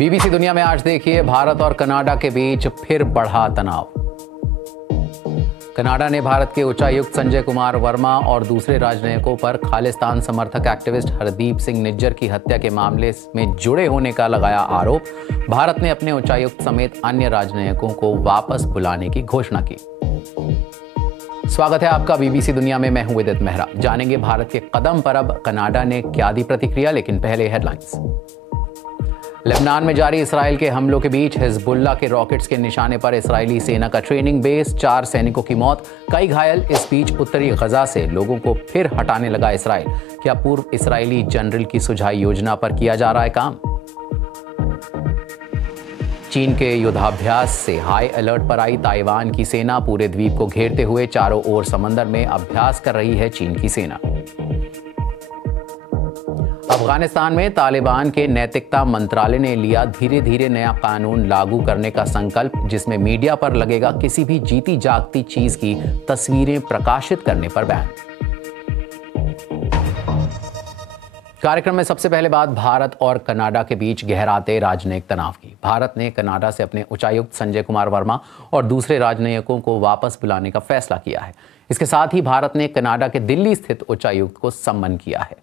BBC दुनिया में आज देखिए, भारत और कनाडा के बीच फिर बढ़ा तनाव। कनाडा ने भारत के उच्चायुक्त संजय कुमार वर्मा और दूसरे राजनयिकों पर खालिस्तान समर्थक एक्टिविस्ट हरदीप सिंह निज्जर की हत्या के मामले में जुड़े होने का लगाया आरोप। भारत ने अपने उच्चायुक्त समेत अन्य राजनयिकों को वापस बुलाने की घोषणा की। स्वागत है आपका बीबीसी दुनिया में। मैं हूं विदित मेहरा। जानेंगे भारत के कदम पर अब कनाडा ने क्या दी प्रतिक्रिया, लेकिन पहले हेडलाइंस। लेबनान में जारी इसराइल के हमलों के बीच हिजबुल्लाह के रॉकेट्स के निशाने पर इसराइली सेना का ट्रेनिंग बेस, 4 सैनिकों की मौत, कई घायल। इस बीच उत्तरी गजा से लोगों को फिर हटाने लगा इसराइल। क्या पूर्व इसराइली जनरल की सुझाई योजना पर किया जा रहा है काम? चीन के युद्धाभ्यास से हाई अलर्ट पर आई ताइवान की सेना। पूरे द्वीप को घेरते हुए चारों ओर समंदर में अभ्यास कर रही है चीन की सेना। अफगानिस्तान में तालिबान के नैतिकता मंत्रालय ने लिया धीरे धीरे नया कानून लागू करने का संकल्प, जिसमें मीडिया पर लगेगा किसी भी जीती जागती चीज की तस्वीरें प्रकाशित करने पर बैन। कार्यक्रम में सबसे पहले बात भारत और कनाडा के बीच गहराते राजनयिक तनाव की। भारत ने कनाडा से अपने उच्चायुक्त संजय कुमार वर्मा और दूसरे राजनयिकों को वापस बुलाने का फैसला किया है। इसके साथ ही भारत ने कनाडा के दिल्ली स्थित उच्चायुक्त को सम्मन किया है।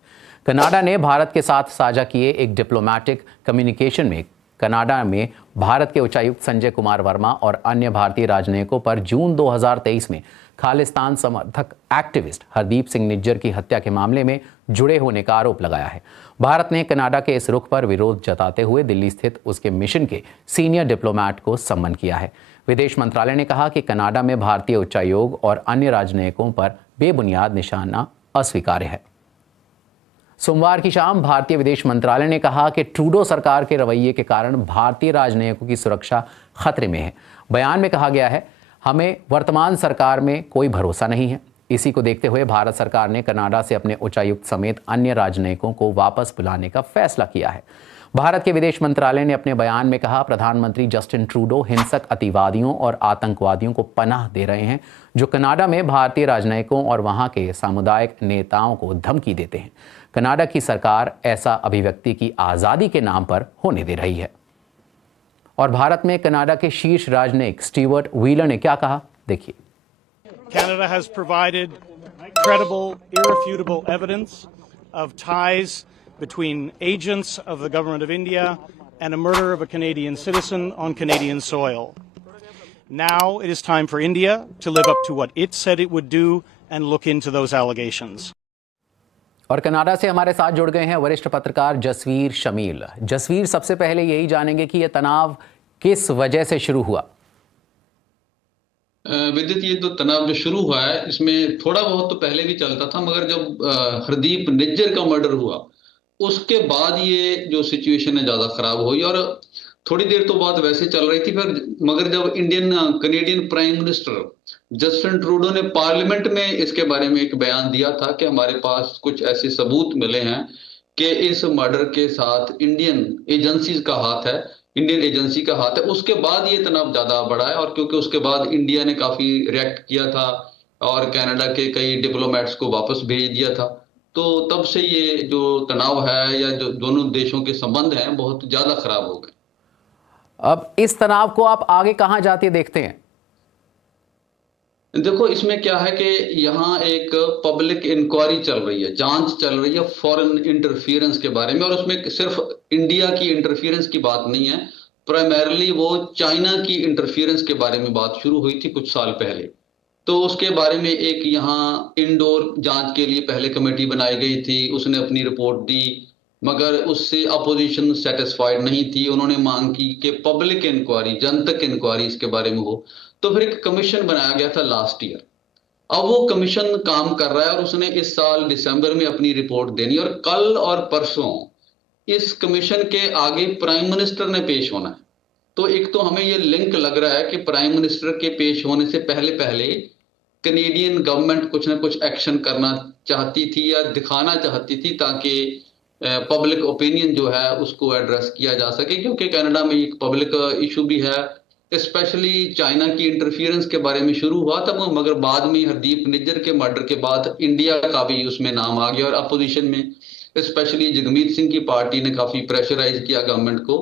कनाडा ने भारत के साथ साझा किए एक डिप्लोमेटिक कम्युनिकेशन में कनाडा में भारत के उच्चायुक्त संजय कुमार वर्मा और अन्य भारतीय राजनयिकों पर जून 2023 में खालिस्तान समर्थक एक्टिविस्ट हरदीप सिंह निज्जर की हत्या के मामले में जुड़े होने का आरोप लगाया है। भारत ने कनाडा के इस रुख पर विरोध जताते हुए दिल्ली स्थित उसके मिशन के सीनियर डिप्लोमेट को सम्मन किया है। विदेश मंत्रालय ने कहा कि कनाडा में भारतीय उच्चायोग और अन्य राजनयिकों पर बेबुनियाद निशाना अस्वीकार्य है। सोमवार की शाम भारतीय विदेश मंत्रालय ने कहा कि ट्रूडो सरकार के रवैये के कारण भारतीय राजनयिकों की सुरक्षा खतरे में है। बयान में कहा गया है, हमें वर्तमान सरकार में कोई भरोसा नहीं है। इसी को देखते हुए भारत सरकार ने कनाडा से अपने उच्चायुक्त समेत अन्य राजनयिकों को वापस बुलाने का फैसला किया है। भारत के विदेश मंत्रालय ने अपने बयान में कहा, प्रधानमंत्री जस्टिन ट्रूडो हिंसक अतिवादियों और आतंकवादियों को पनाह दे रहे हैं, जो कनाडा में भारतीय राजनयिकों और वहां के सामुदायिक नेताओं को धमकी देते हैं। कनाडा की सरकार ऐसा अभिव्यक्ति की आजादी के नाम पर होने दे रही है। और भारत में कनाडा के शीर्ष राजनयिक स्टीवर्ट व्हीलर ने क्या कहा, देखिए। Canada has provided credible, irrefutable evidence of ties between agents of the government of India and a murder of a Canadian citizen on Canadian soil. Now it is time for India to live up to what it said it would do and look into those allegations. और Canada से हमारे साथ जुड़ गए हैं वरिष्ठ पत्रकार जसवीर शमील। जसवीर, सबसे पहले यही जानेंगे कि यह तनाव किस वजह से शुरू हुआ? विदित, ये तो तनाव जो शुरू हुआ है, इसमें थोड़ा बहुत तो पहले भी चलता था, मगर जब हरदीप निज्जर का मर्डर हुआ उसके बाद ये जो सिचुएशन है ज्यादा खराब हुई। और थोड़ी देर तो बात वैसे चल रही थी, फिर मगर जब Canadian prime minister Justin Trudeau ने पार्लियामेंट में इसके बारे में एक बयान दिया था कि हमारे पास कुछ ऐसे सबूत मिले हैं कि इस मर्डर के साथ इंडियन एजेंसी का हाथ है, उसके बाद ये तनाव ज्यादा बढ़ा है। और क्योंकि उसके बाद इंडिया ने काफी रिएक्ट किया था और कनाडा के कई डिप्लोमेट्स को वापस भेज दिया था, तो तब से ये जो तनाव है या जो दोनों देशों के संबंध हैं बहुत ज्यादा खराब हो गए। अब इस तनाव को आप आगे कहां जाते देखते हैं? देखो, इसमें क्या है कि यहाँ एक पब्लिक इंक्वायरी चल रही है, जांच चल रही है फॉरेन इंटरफियरेंस के बारे में। और उसमें सिर्फ इंडिया की इंटरफियरेंस की बात नहीं है, प्राइमरली वो चाइना की इंटरफियरेंस के बारे में बात शुरू हुई थी कुछ साल पहले। तो उसके बारे में एक यहाँ इंडोर जांच के लिए पहले कमेटी बनाई गई थी, उसने अपनी रिपोर्ट दी, मगर उससे अपोजिशन सेटिस्फाइड नहीं थी। उन्होंने मांग की कि पब्लिक इंक्वायरी, जनतक इंक्वायरी इसके बारे में हो। तो फिर एक कमीशन बनाया गया था लास्ट ईयर। अब वो कमीशन काम कर रहा है और उसने इस साल दिसंबर में अपनी रिपोर्ट देनी, और कल और परसों इस कमीशन के आगे प्राइम मिनिस्टर ने पेश होना है। तो एक तो हमें ये लिंक लग रहा है कि प्राइम मिनिस्टर के पेश होने से पहले पहले कनेडियन गवर्नमेंट कुछ ना कुछ एक्शन करना चाहती थी या दिखाना चाहती थी, ताकि पब्लिक ओपिनियन जो है उसको एड्रेस किया जा सके। क्योंकि कनाडा में एक पब्लिक इशू भी है, स्पेशली चाइना की इंटरफियरेंस के बारे में शुरू हुआ था, मगर बाद में हरदीप निज्जर के मर्डर के बाद इंडिया का भी उसमें नाम आ गया। और अपोजिशन में स्पेशली जगमीत सिंह की पार्टी ने काफी प्रेशराइज किया गवर्नमेंट को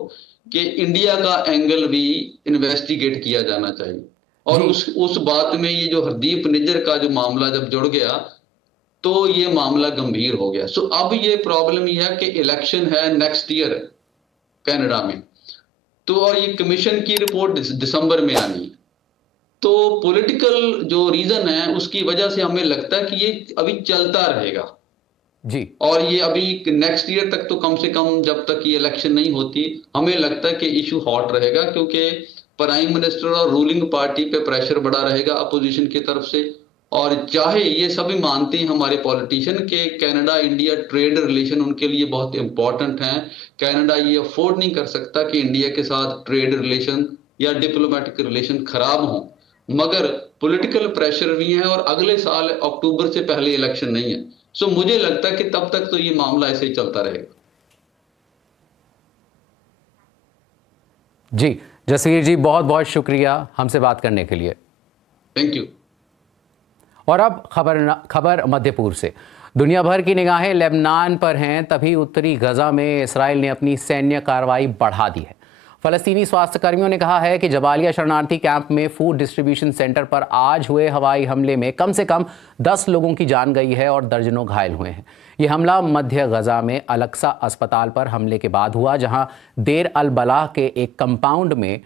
कि इंडिया का एंगल भी इन्वेस्टिगेट किया जाना चाहिए। और उस बात में ये जो हरदीप निज्जर का जो मामला जब जुड़ गया तो ये मामला गंभीर हो गया। सो अब ये प्रॉब्लम ये है कि इलेक्शन है नेक्स्ट ईयर कनाडा में, तो और ये कमीशन की रिपोर्ट दिसंबर में आनी है। तो पॉलिटिकल जो रीजन है उसकी वजह से हमें लगता है कि ये अभी चलता रहेगा जी। और ये अभी नेक्स्ट ईयर तक तो कम से कम जब तक ये इलेक्शन नहीं होती हमें लगता है कि इशू हॉट रहेगा, क्योंकि प्राइम मिनिस्टर और रूलिंग पार्टी पे प्रेशर बड़ा रहेगा अपोजिशन की तरफ से। और चाहे ये सभी मानते हैं हमारे पॉलिटिशियन के कनाडा इंडिया ट्रेड रिलेशन उनके लिए बहुत इंपॉर्टेंट हैं, कनाडा ये अफोर्ड नहीं कर सकता कि इंडिया के साथ ट्रेड रिलेशन या डिप्लोमेटिक रिलेशन खराब हो, मगर पॉलिटिकल प्रेशर भी है और अगले साल अक्टूबर से पहले इलेक्शन नहीं है। सो मुझे लगता है कि तब तक तो ये मामला ऐसे ही चलता रहेगा। जी जसवीर जी, बहुत बहुत शुक्रिया हमसे बात करने के लिए। Thank you. और अब खबर मध्य पूर्व से। दुनिया भर की निगाहें लेबनान पर हैं, तभी उत्तरी गजा में इसराइल ने अपनी सैन्य कार्रवाई बढ़ा दी है। फलस्तीनी स्वास्थ्य कर्मियों ने कहा है कि जबालिया शरणार्थी कैंप में फूड डिस्ट्रीब्यूशन सेंटर पर आज हुए हवाई हमले में कम से कम 10 लोगों की जान गई है और दर्जनों घायल हुए हैं। ये हमला मध्य गजा में अलक्सा अस्पताल पर हमले के बाद हुआ, जहां देर अल बलाह के एक कंपाउंड में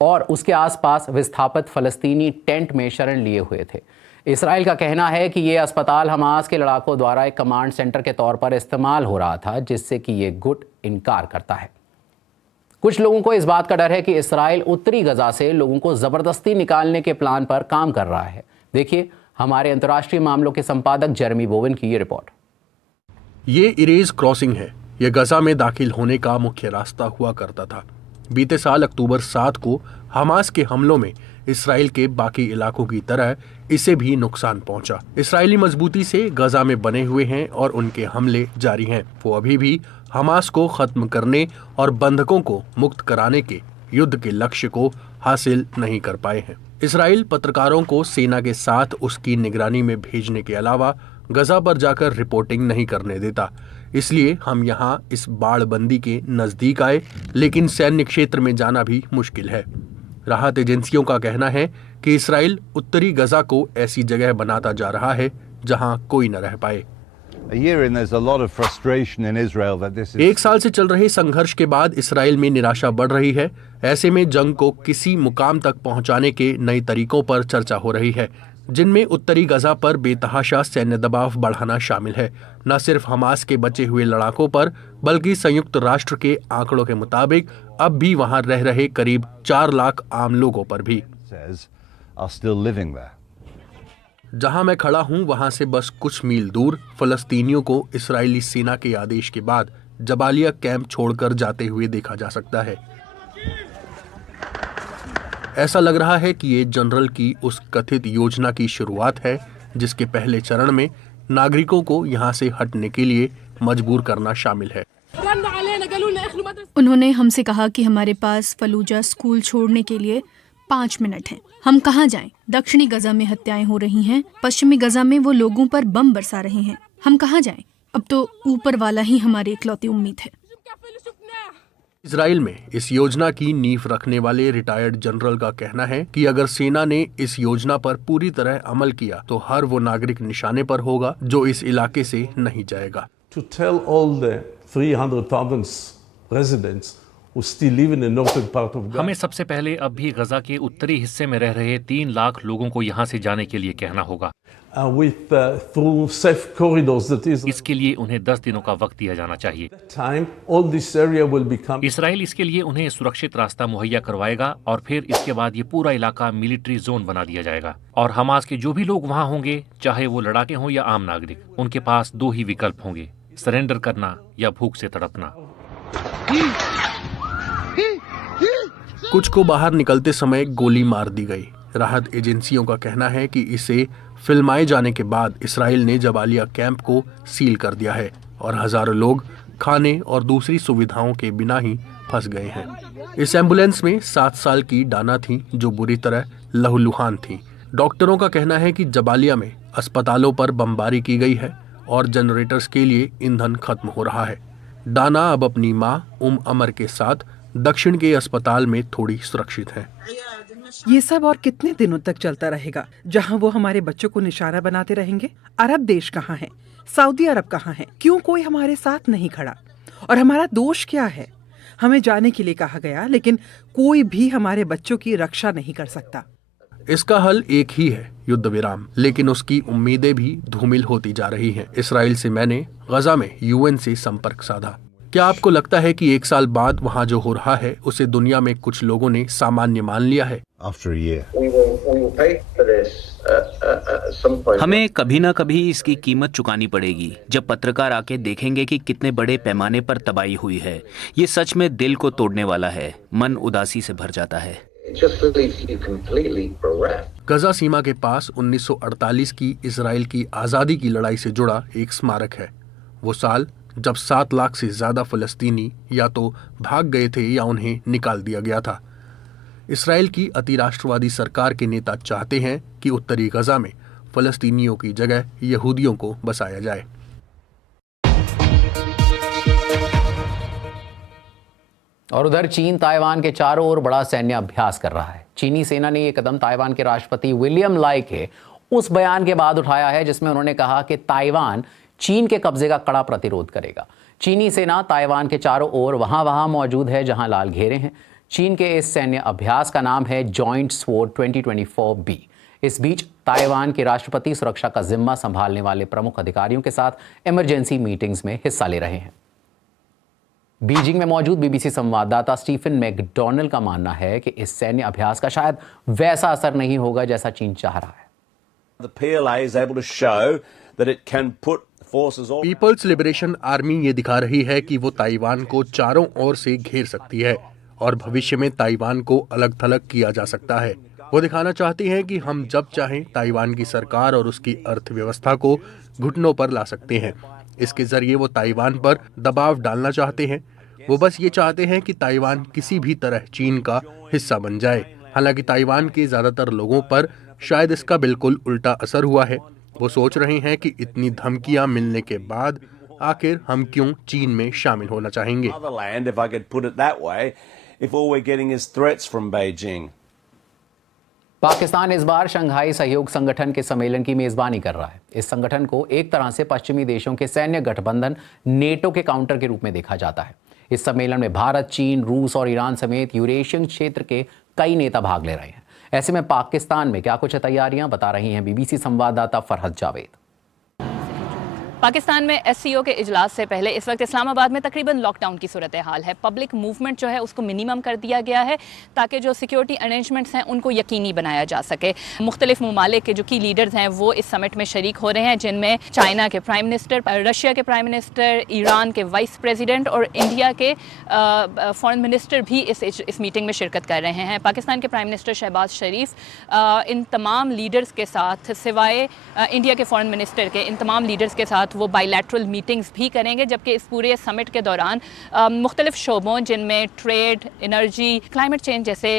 और उसके आसपास विस्थापित फलस्तीनी टेंट में शरण लिए हुए थे। इसराइल का कहना है कि ये अस्पताल हमास के लड़ाकों द्वारा एक कमांड सेंटर के तौर पर इस्तेमाल हो रहा था, जिससे कि ये गुट इनकार करता है। कुछ लोगों को इस बात का डर है कि इसराइल उत्तरी गजा से लोगों को जबरदस्ती निकालने के प्लान पर काम कर रहा है। देखिए हमारे अंतर्राष्ट्रीय मामलों के संपादक जेरेमी बोवन की ये रिपोर्ट। ये इरेज क्रॉसिंग है। यह गजा में दाखिल होने का मुख्य रास्ता हुआ करता था। बीते साल अक्टूबर 7 को हमास के हमलों में इसराइल के बाकी इलाकों की तरह इसे भी नुकसान पहुंचा। इसराइली मजबूती से गजा में बने हुए हैं और उनके हमले जारी हैं। वो अभी भी हमास को खत्म करने और बंधकों को मुक्त कराने के युद्ध के लक्ष्य को हासिल नहीं कर पाए हैं। इसराइल पत्रकारों को सेना के साथ उसकी निगरानी में भेजने के अलावा गजा पर जाकर रिपोर्टिंग नहीं करने देता। इसलिए हम यहाँ इस बाड़बंदी के नजदीक आए, लेकिन सैन्य क्षेत्र में जाना भी मुश्किल है। राहत एजेंसियों का कहना है कि इसराइल उत्तरी गजा को ऐसी जगह बनाता जा रहा है जहां कोई न रह पाए। एक साल से चल रहे संघर्ष के बाद इसराइल में निराशा बढ़ रही है। ऐसे में जंग को किसी मुकाम तक पहुंचाने के नए तरीकों पर चर्चा हो रही है, जिनमें उत्तरी गजा पर बेतहाशा सैन्य दबाव बढ़ाना शामिल है। न सिर्फ हमास के बचे हुए लड़ाकों पर, बल्कि संयुक्त राष्ट्र के आंकड़ों के मुताबिक अब भी वहां रह रहे करीब 4 लाख आम लोगों पर भी। जहां मैं खड़ा हूं वहां से बस कुछ मील दूर फलस्तीनियों को इस्राएली सेना के आदेश के बाद जबालिया कैंप छोड़कर जाते हुए देखा जा सकता है। ऐसा लग रहा है कि ये जनरल की उस कथित योजना की शुरुआत है, जिसके पहले चरण में नागरिकों को यहां से हटने के लिए मजबूर करना शामिल है। उन्होंने हमसे कहा कि हमारे पास फलूजा स्कूल छोड़ने के लिए 5 मिनट हैं। हम कहाँ जाएं? दक्षिणी गजा में हत्याएं हो रही हैं, पश्चिमी गजा में वो लोगों पर बम बरसा रहे हैं। हम कहाँ जाएं? अब तो ऊपर वाला ही हमारी इकलौती उम्मीद है। इजराइल में इस योजना की नींव रखने वाले रिटायर्ड जनरल का कहना है कि अगर सेना ने इस योजना पर पूरी तरह अमल किया तो हर वो नागरिक निशाने पर होगा जो इस इलाके से नहीं जाएगा। To tell all the 300,000 residents who still live in the northern part of Gaza. हमें सबसे पहले अब भी गजा के उत्तरी हिस्से में रह रहे 3 लाख लोगों को यहाँ से जाने के लिए कहना होगा। Through safe corridors that is. इसके लिए उन्हें 10 दिनों का वक्त दिया जाना चाहिए। Time all this area will become. Israel इसके लिए उन्हें सुरक्षित रास्ता मुहैया करवाएगा और फिर इसके बाद ये पूरा इलाका मिलिट्री जोन बना दिया जाएगा। और हमास के जो भी लोग वहाँ होंगे, चाहे वो लड़ाके हों या आम नागरिक, उनके पास 2 ही विकल्प होंगे, सरेंडर करना या भूख से तड़पना। कुछ को बाहर निकलते समय गोली मार दी गई। राहत एजेंसियों का कहना है कि इसे फिल्माए जाने के बाद इसराइल ने जबालिया कैंप को सील कर दिया है और हजारों लोग खाने और दूसरी सुविधाओं के बिना ही फंस गए हैं। इस एम्बुलेंस में 7 साल की डाना थी जो बुरी तरह लहूलुहान थी। डॉक्टरों का कहना है कि जबालिया में अस्पतालों पर बमबारी की गई है और जनरेटर्स के लिए ईंधन खत्म हो रहा है। डाना अब अपनी मां अमर के साथ दक्षिण के अस्पताल में थोड़ी सुरक्षित हैं। ये सब और कितने दिनों तक चलता रहेगा, जहां वो हमारे बच्चों को निशाना बनाते रहेंगे? अरब देश कहाँ है? सऊदी अरब कहाँ है? क्यों कोई हमारे साथ नहीं खड़ा? और हमारा दोष क्या है? हमें जाने के लिए कहा गया, लेकिन कोई भी हमारे बच्चों की रक्षा नहीं कर सकता। इसका हल एक ही है, युद्ध विराम, लेकिन उसकी उम्मीदें भी धूमिल होती जा रही हैं। इसराइल से मैंने गजा में यूएन से संपर्क साधा। क्या आपको लगता है कि 1 साल बाद वहाँ जो हो रहा है उसे दुनिया में कुछ लोगों ने सामान्य मान लिया है? हमें कभी न कभी इसकी कीमत चुकानी पड़ेगी, जब पत्रकार आके देखेंगे कि कितने बड़े पैमाने पर तबाही हुई है। ये सच में दिल को तोड़ने वाला है, मन उदासी से भर जाता है। गजा सीमा के पास 1948 की इजराइल की आज़ादी की लड़ाई से जुड़ा एक स्मारक है। वो साल जब 7 लाख से ज्यादा फलस्तीनी या तो भाग गए थे या उन्हें निकाल दिया गया था। इसराइल की अतिराष्ट्रवादी सरकार के नेता चाहते हैं कि उत्तरी गजा में फलस्तीनियों की जगह यहूदियों को बसाया जाए। और उधर चीन ताइवान के चारों ओर बड़ा सैन्य अभ्यास कर रहा है। चीनी सेना ने यह कदम ताइवान के राष्ट्रपति विलियम लाई के उस बयान के बाद उठाया है जिसमें उन्होंने कहा कि ताइवान चीन के कब्जे का कड़ा प्रतिरोध करेगा। चीनी सेना ताइवान के चारों ओर वहां मौजूद है जहां लाल घेरे हैं। चीन के इस सैन्य अभ्यास का नाम है जॉइंट स्वॉर्ड 2024B। इस बीच ताइवान के राष्ट्रपति सुरक्षा का जिम्मा संभालने वाले प्रमुख अधिकारियों के साथ इमरजेंसी मीटिंग्स में हिस्सा ले रहे हैं। बीजिंग में मौजूद बीबीसी संवाददाता स्टीफन मैकडॉनल्ड का मानना है कि इस सैन्य अभ्यास का शायद वैसा असर नहीं होगा जैसा चीन चाह रहा है। पीपल्स लिबरेशन आर्मी ये दिखा रही है कि वो ताइवान को चारों ओर से घेर सकती है और भविष्य में ताइवान को अलग थलग किया जा सकता है। वो दिखाना चाहती हैं कि हम जब चाहें ताइवान की सरकार और उसकी अर्थव्यवस्था को घुटनों पर ला सकते हैं। इसके जरिए वो ताइवान पर दबाव डालना चाहते हैं। वो बस ये चाहते हैं कि ताइवान किसी भी तरह चीन का हिस्सा बन जाए। हालांकि ताइवान के ज्यादातर लोगों पर शायद इसका बिल्कुल उल्टा असर हुआ है। वो सोच रहे हैं कि इतनी धमकियां मिलने के बाद आखिर हम क्यों चीन में शामिल होना चाहेंगे। पाकिस्तान इस बार शंघाई सहयोग संगठन के सम्मेलन की मेजबानी कर रहा है। इस संगठन को एक तरह से पश्चिमी देशों के सैन्य गठबंधन नेटो के काउंटर के रूप में देखा जाता है। इस सम्मेलन में भारत, चीन, रूस और ईरान समेत यूरेशियन क्षेत्र के कई नेता भाग ले रहे हैं। ऐसे में पाकिस्तान में क्या कुछ तैयारियां, बता रही हैं बीबीसी संवाददाता फरहद जावेद। पाकिस्तान में एससीओ के इजलास से पहले इस वक्त इस्लामाबाद में तकरीबन लॉकडाउन की सूरत हाल है। पब्लिक मूवमेंट जो है उसको मिनिमम कर दिया गया है ताकि जो सिक्योरिटी अरेंजमेंट्स हैं उनको यकीनी बनाया जा सके। मुख्तलिफ ममालिक के जो की लीडर्स हैं वो इस समिट में शरीक हो रहे हैं, जिनमें चाइना के प्राइम मिनिस्टर, रशिया के प्राइम मिनिस्टर, ईरान के वाइस प्रेसिडेंट और इंडिया के फॉरेन मिनिस्टर भी इस मीटिंग में शिरकत कर रहे हैं। पाकिस्तान के प्राइम मिनिस्टर शहबाज शरीफ इन तमाम लीडर्स के साथ, सिवाय इंडिया के फॉरेन मिनिस्टर के, इन तमाम लीडर्स के साथ वो बायलैटरल मीटिंग्स भी करेंगे। जबकि इस पूरे समिट के दौरान मुख्तलिफ शोबों जिनमें ट्रेड, एनर्जी, क्लाइमेट चेंज जैसे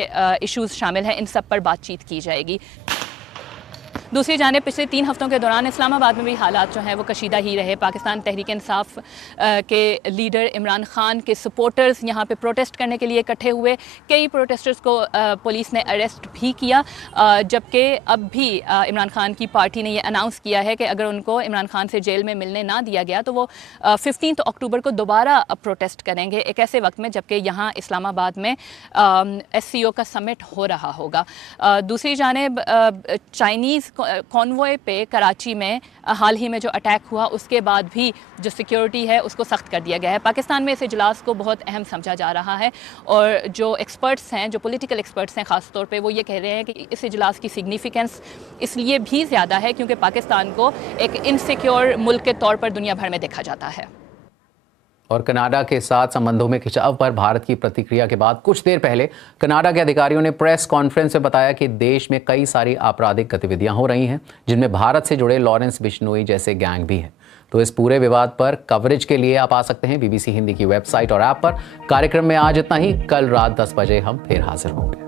इश्यूज़ शामिल हैं, इन सब पर बातचीत की जाएगी। दूसरी जानिब पिछले 3 हफ्तों के दौरान इस्लामाबाद में भी हालात जो हैं वो कशीदा ही रहे। पाकिस्तान तहरीक इंसाफ के लीडर इमरान खान के सपोर्टर्स यहाँ पे प्रोटेस्ट करने के लिए इकट्ठे हुए। कई प्रोटेस्टर्स को पुलिस ने अरेस्ट भी किया, जबकि अब भी इमरान खान की पार्टी ने ये अनाउंस किया है कि अगर उनको इमरान खान से जेल में मिलने ना दिया गया तो वो 15 अक्टूबर को दोबारा प्रोटेस्ट करेंगे, एक ऐसे वक्त में जबकि यहाँ इस्लामाबाद में SCO का समिट हो रहा होगा। दूसरी जानिब चाइनीज़ कॉन्वॉय पे कराची में हाल ही में जो अटैक हुआ उसके बाद भी जो सिक्योरिटी है उसको सख्त कर दिया गया है। पाकिस्तान में इस इजलास को बहुत अहम समझा जा रहा है और जो एक्सपर्ट्स हैं, जो पॉलिटिकल एक्सपर्ट्स हैं ख़ास तौर पे, वो ये कह रहे हैं कि इस इजलास की सिग्निफिकेंस इसलिए भी ज़्यादा है क्योंकि पाकिस्तान को एक इनसिक्योर मुल्क के तौर पर दुनिया भर में देखा जाता है। और कनाडा के साथ संबंधों में खिंचाव पर भारत की प्रतिक्रिया के बाद कुछ देर पहले कनाडा के अधिकारियों ने प्रेस कॉन्फ्रेंस में बताया कि देश में कई सारी आपराधिक गतिविधियां हो रही हैं जिनमें भारत से जुड़े लॉरेंस बिश्नोई जैसे गैंग भी हैं। तो इस पूरे विवाद पर कवरेज के लिए आप आ सकते हैं BBC हिंदी की वेबसाइट और ऐप पर। कार्यक्रम में आज इतना ही। कल रात 10 बजे हम फिर हाजिर होंगे।